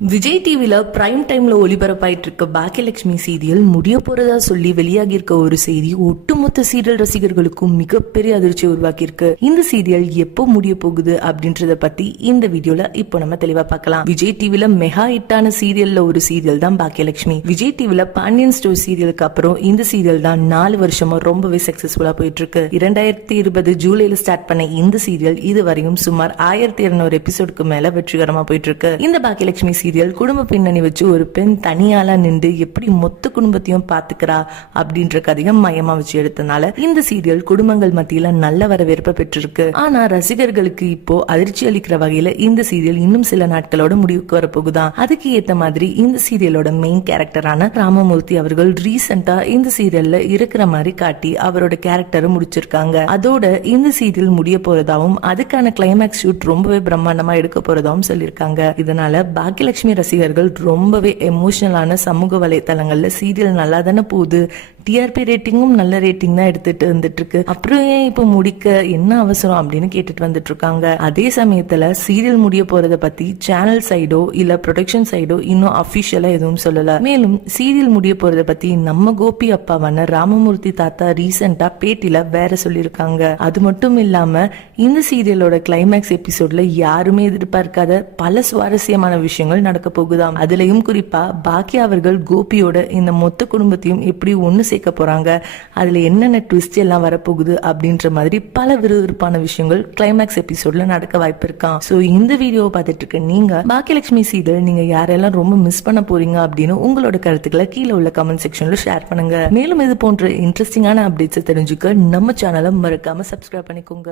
விஜய் டிவில பிரைம் டைம்ல ஒளிபரப்பாயிட்டு இருக்க பாக்கியலட்சுமி சீரியல் முடிய போறதா சொல்லி வெளியாகி இருக்க ஒரு செய்தி ஒட்டுமொத்த சீரியல் ரசிகர்களுக்கும் மிகப்பெரிய அதிர்ச்சியை உருவாக்கி இருக்கு. இந்த சீரியல் எப்போ முடிய போகுது அப்படின்றத பத்தி இந்த வீடியோல இப்போ நம்ம தெளிவா பார்க்கலாம். விஜய் டிவில மெகா ஹிட்டான சீரியல்ல ஒரு சீரியல் தான் பாக்கியலட்சுமி. விஜய் டிவில பாண்டியன் ஸ்டோர் சீரியலுக்கு அப்புறம் இந்த சீரியல் தான் 4 வருஷமா ரொம்பவே சக்சஸ்ஃபுல்லா போயிட்டு இருக்கு. 2020 ஜூலைல ஸ்டார்ட் பண்ண இந்த சீரியல் இதுவரையும் சுமார் 1200 எபிசோடுக்கு மேல வெற்றிகரமா போயிட்டு இருக்கு. இந்த பாக்கியலட்சுமி சீரியல் குடும்ப பின்னணி வச்சு ஒரு பெண் தனியாளா நின்று எப்படி மொத்த குடும்பத்தையும் பாத்துக்கிறா அப்படின்ற கதையை மையமா வச்சு எடுத்தனால இந்த சீரியல் குடும்பங்கள் மத்தியில நல்ல வரவேற்பை பெற்றிருக்கு. ஆனா ரசிகர்களுக்கு இப்போ அதிர்ச்சி அளிக்கிற வகையில இந்த சீரியல் இன்னும் சில நாட்களோட முடிவுக்கு வரப்போகுதான். அதுக்கு ஏத்த மாதிரி இந்த சீரியலோட மெயின் கேரக்டரான ராமமூர்த்தி அவர்கள் ரீசெண்டா இந்த சீரியல்ல இருக்கிற மாதிரி காட்டி அவரோட கேரக்டரை முடிச்சிருக்காங்க. அதோட இந்த சீரியல் முடிய போறதாவும் அதுக்கான கிளைமேக்ஸ் ஷூட் ரொம்பவே பிரம்மாண்டமா எடுக்க போறதாவும் சொல்லியிருக்காங்க. இதனால பாக்கியலட்சுமி ரசிகர்கள் ரொம்பவே எமோஷனலான சமூக வலைதளங்கள்ல சீரியல் நல்லா தானே போகுது, டிஆர்பி ரேட்டிங்கும் நல்ல ரேட்டிங் தான் எடுத்துட்டு வந்துட்டு இருக்கு, அப்புறம் ஏன் இப்ப முடிக்க என்ன அவசரம் அப்படின்னு கேட்டுட்டு வந்துட்டு இருக்காங்க. அதே சமயத்துல சீரியல் முடிய போறத பத்தி சேனல் சைடோ இல்ல ப்ரொடக்ஷன் சைடோ இன்னும் அபிஷியலா எதுவும் சொல்லல. மேலும் சீரியல் முடிய போறத பத்தி நம்ம கோபி அப்பாவான ராமமூர்த்தி தாத்தா ரீசெண்டா பேட்டில வேற சொல்லியிருக்காங்க. அது மட்டும் இல்லாம இந்த சீரியலோட கிளைமேக்ஸ் எபிசோட்ல யாருமே எதிர்பார்க்காத பல சுவாரஸ்யமான விஷயங்கள் நடக்க போகுதாம். அதுலயும் குறிப்பா பாக்கியா அவர்கள் கோபியோட இந்த மொத்த குடும்பத்தையும் எப்படி ஒண்ணு சேர்க்க போறாங்க, அதுல என்னென்ன ட்விஸ்ட் எல்லாம் வரப்போகுது அப்படின்ற மாதிரி பல விறுவிறுப்பான விஷயங்கள் கிளைமேக்ஸ் எபிசோட்ல நடக்க வாய்ப்பு இருக்கான். சோ இந்த வீடியோவை பார்த்துட்டு இருக்க நீங்க பாக்கியலட்சுமி சீரியல் நீங்க யாரெல்லாம் ரொம்ப மிஸ் பண்ண போறீங்க அப்படின்னு உங்களோட கருத்துக்களை கீழே உள்ள கமெண்ட் செக்ஷன்ல ஷேர் பண்ணுங்க. மேலும் இது போன்ற இன்ட்ரெஸ்டிங்கான அப்டேட்ஸ் தெரிஞ்சுக்க நம்ம சேனலை மறக்காம சப்ஸ்கிரைப் பண்ணிக்கோங்க.